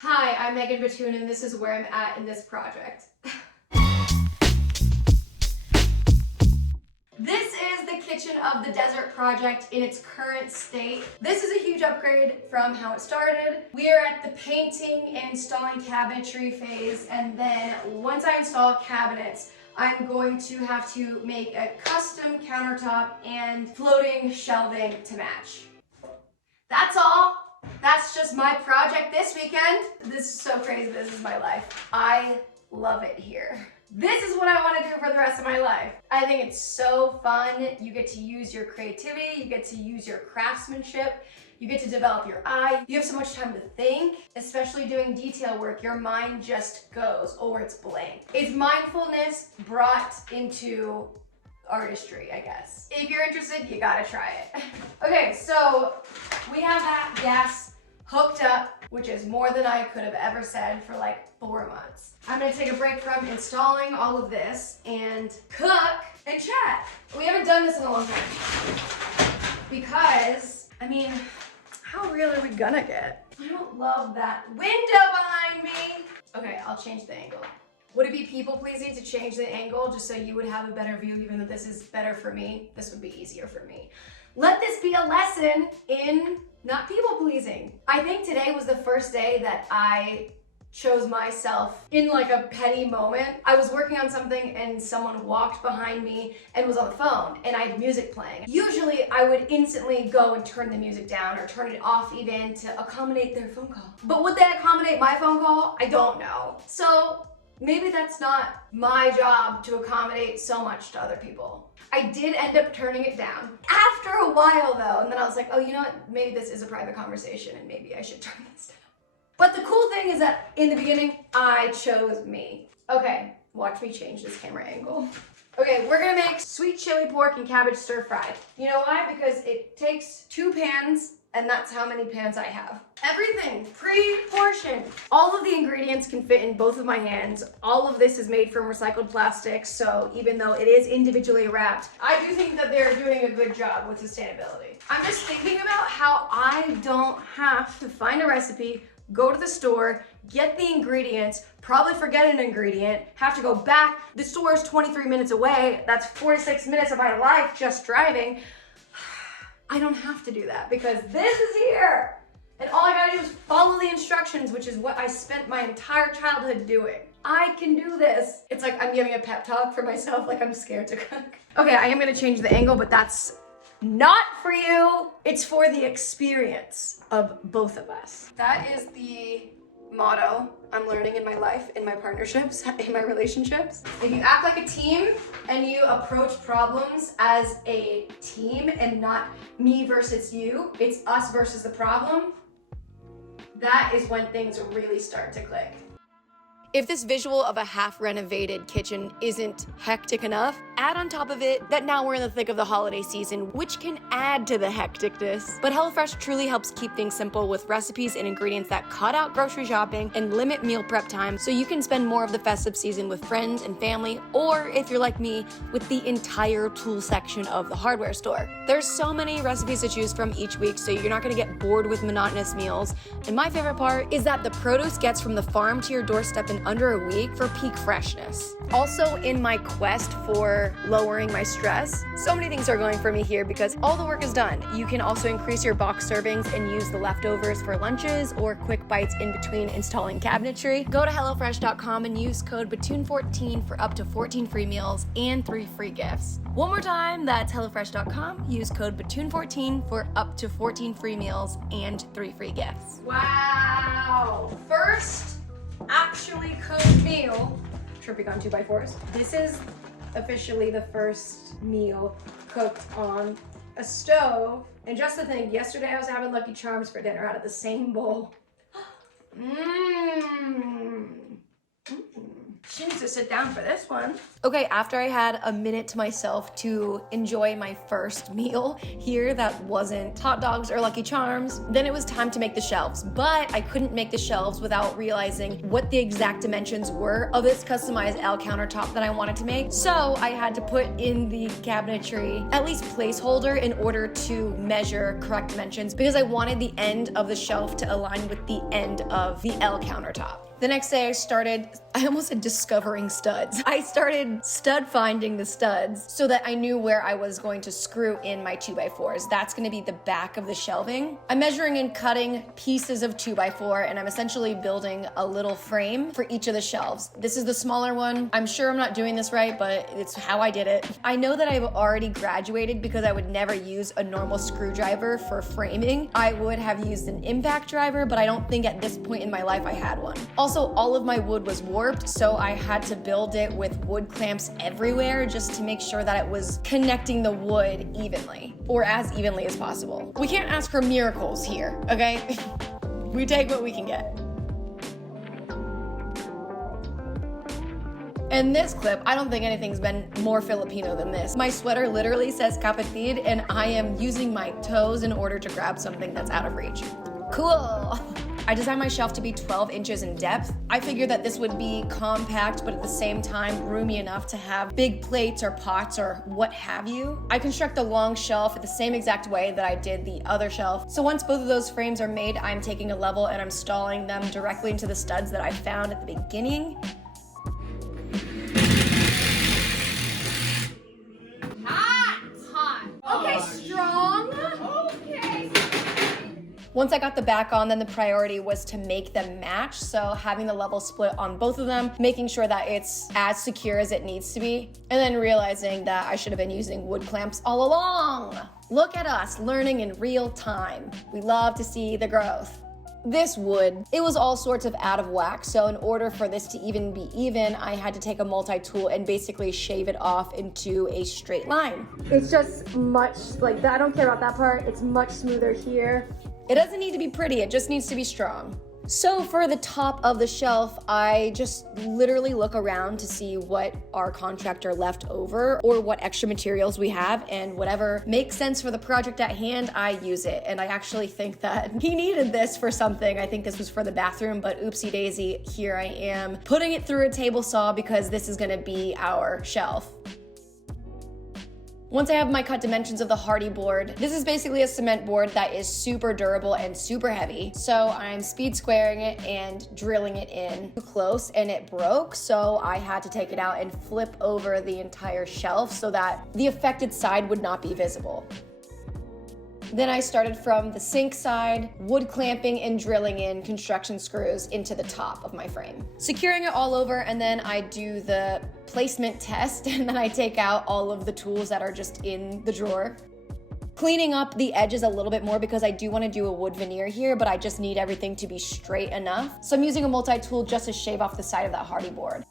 Hi, I'm MeganBatoon and this is where I'm at in this project. This is the kitchen of the desert project in its current state. This is a huge upgrade from how it started. We are at the painting and installing cabinetry phase, and then once I install cabinets, I'm going to have to make a custom countertop and floating shelving to match. That's all. That's just my project this weekend. This is so crazy. This is my life. I love it here. This is what I want to do for the rest of my life. I think it's so fun. You get to use your creativity. You get to use your craftsmanship. You get to develop your eye. You have so much time to think, especially doing detail work. Your mind just goes, or it's blank. It's mindfulness brought into artistry, I guess. If you're interested, you gotta try it. Okay, so we have that gas hooked up, which is more than I could have ever said for like 4 months. I'm gonna take a break from installing all of this and cook and chat. We haven't done this in a long time because, I mean, how real are we gonna get? I don't love that window behind me. Okay, I'll change the angle. Would it be people-pleasing to change the angle just so you would have a better view, even though this is better for me? This would be easier for me. Let this be a lesson in not people-pleasing. I think today was the first day that I chose myself in like a petty moment. I was working on something and someone walked behind me and was on the phone and I had music playing. Usually I would instantly go and turn the music down or turn it off even to accommodate their phone call. But would they accommodate my phone call? I don't know. So maybe that's not my job to accommodate so much to other people. I did end up turning it down after a while though, and then I was like, oh, you know what? Maybe this is a private conversation and maybe I should turn this down. But the cool thing is that in the beginning, I chose me. Okay, watch me change this camera angle. Okay, we're gonna make sweet chili pork and cabbage stir fry. You know why? Because it takes 2 pans and that's how many pans I have. Everything pre-portioned. All of the ingredients can fit in both of my hands. All of this is made from recycled plastic, so even though it is individually wrapped, I do think that they're doing a good job with sustainability. I'm just thinking about how I don't have to find a recipe, go to the store, get the ingredients, probably forget an ingredient, have to go back. The store is 23 minutes away. That's 46 minutes of my life just driving. I don't have to do that because this is here. And all I gotta do is follow the instructions, which is what I spent my entire childhood doing. I can do this. It's like I'm giving a pep talk for myself, like I'm scared to cook. Okay, I am gonna change the angle, but that's not for you. It's for the experience of both of us. That is the motto I'm learning in my life, in my partnerships, in my relationships. If you act like a team and you approach problems as a team and not me versus you, it's us versus the problem, that is when things really start to click. If this visual of a half-renovated kitchen isn't hectic enough, add on top of it that now we're in the thick of the holiday season, which can add to the hecticness. But HelloFresh truly helps keep things simple with recipes and ingredients that cut out grocery shopping and limit meal prep time so you can spend more of the festive season with friends and family, or if you're like me, with the entire tool section of the hardware store. There's so many recipes to choose from each week, so you're not gonna get bored with monotonous meals. And my favorite part is that the produce gets from the farm to your doorstep in under a week for peak freshness. Also, in my quest for lowering my stress, so many things are going for me here because all the work is done. You can also increase your box servings and use the leftovers for lunches or quick bites in between installing cabinetry. Go to HelloFresh.com and use code BATOON14 for up to 14 free meals and 3 free gifts. One more time, that's HelloFresh.com. Use code BATOON14 for up to 14 free meals and 3 free gifts. Wow! First actually cooked meal. Tripping on 2x4s. This is officially the first meal cooked on a stove. And just to think, yesterday I was having Lucky Charms for dinner out of the same bowl. She needs to sit down for this one. Okay, after I had a minute to myself to enjoy my first meal here that wasn't hot dogs or Lucky Charms, then it was time to make the shelves. But I couldn't make the shelves without realizing what the exact dimensions were of this customized L countertop that I wanted to make. So I had to put in the cabinetry at least placeholder in order to measure correct dimensions because I wanted the end of the shelf to align with the end of the L countertop. The next day I almost said discovering studs. I started stud finding the studs so that I knew where I was going to screw in my 2x4s. That's gonna be the back of the shelving. I'm measuring and cutting pieces of 2x4 and I'm essentially building a little frame for each of the shelves. This is the smaller one. I'm sure I'm not doing this right, but it's how I did it. I know that I've already graduated because I would never use a normal screwdriver for framing. I would have used an impact driver, but I don't think at this point in my life I had one. Also, all of my wood was warped, so I had to build it with wood clamps everywhere just to make sure that it was connecting the wood evenly, or as evenly as possible. We can't ask for miracles here, okay? We take what we can get. In this clip, I don't think anything's been more Filipino than this. My sweater literally says kapatid, and I am using my toes in order to grab something that's out of reach. Cool. I designed my shelf to be 12 inches in depth. I figured that this would be compact, but at the same time roomy enough to have big plates or pots or what have you. I construct a long shelf in the same exact way that I did the other shelf. So once both of those frames are made, I'm taking a level and I'm installing them directly into the studs that I found at the beginning. Hot. Okay, strong. Okay. Once I got the back on, then the priority was to make them match. So having the level split on both of them, making sure that it's as secure as it needs to be, and then realizing that I should have been using wood clamps all along. Look at us learning in real time. We love to see the growth. This wood, it was all sorts of out of whack, so in order for this to even be even, I had to take a multi-tool and basically shave it off into a straight line. It's just much like that. I don't care about that part. It's much smoother here. It doesn't need to be pretty, it just needs to be strong. So for the top of the shelf, I just literally look around to see what our contractor left over or what extra materials we have, and whatever makes sense for the project at hand, I use it. And I actually think that he needed this for something. I think this was for the bathroom, but oopsie daisy, here I am putting it through a table saw because this is gonna be our shelf. Once I have my cut dimensions of the Hardy board, this is basically a cement board that is super durable and super heavy. So I'm speed squaring it and drilling it in too close, and it broke. So I had to take it out and flip over the entire shelf so that the affected side would not be visible. Then I started from the sink side, wood clamping and drilling in construction screws into the top of my frame. Securing it all over, and then I do the placement test, and then I take out all of the tools that are just in the drawer. Cleaning up the edges a little bit more because I do want to do a wood veneer here, but I just need everything to be straight enough. So I'm using a multi-tool just to shave off the side of that Hardy board.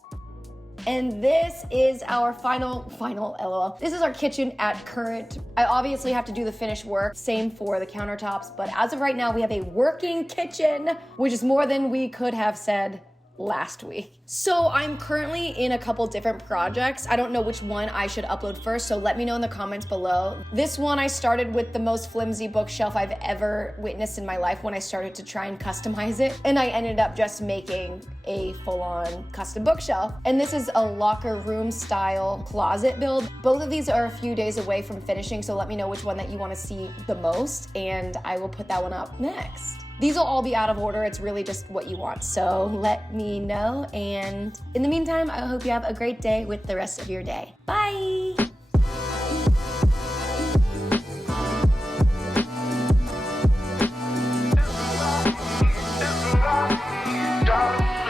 And this is our final LOL. This is our kitchen at current. I obviously have to do the finished work, same for the countertops, but as of right now, we have a working kitchen, which is more than we could have said last week. So I'm currently in a couple different projects. I don't know which one I should upload first, so let me know in the comments below. This one I started with the most flimsy bookshelf I've ever witnessed in my life when I started to try and customize it, and I ended up just making a full-on custom bookshelf. And this is a locker room style closet build. Both of these are a few days away from finishing, so let me know which one that you want to see the most, and I will put that one up next. These will all be out of order. It's really just what you want. So let me know. And in the meantime, I hope you have a great day with the rest of your day. Bye. Darling.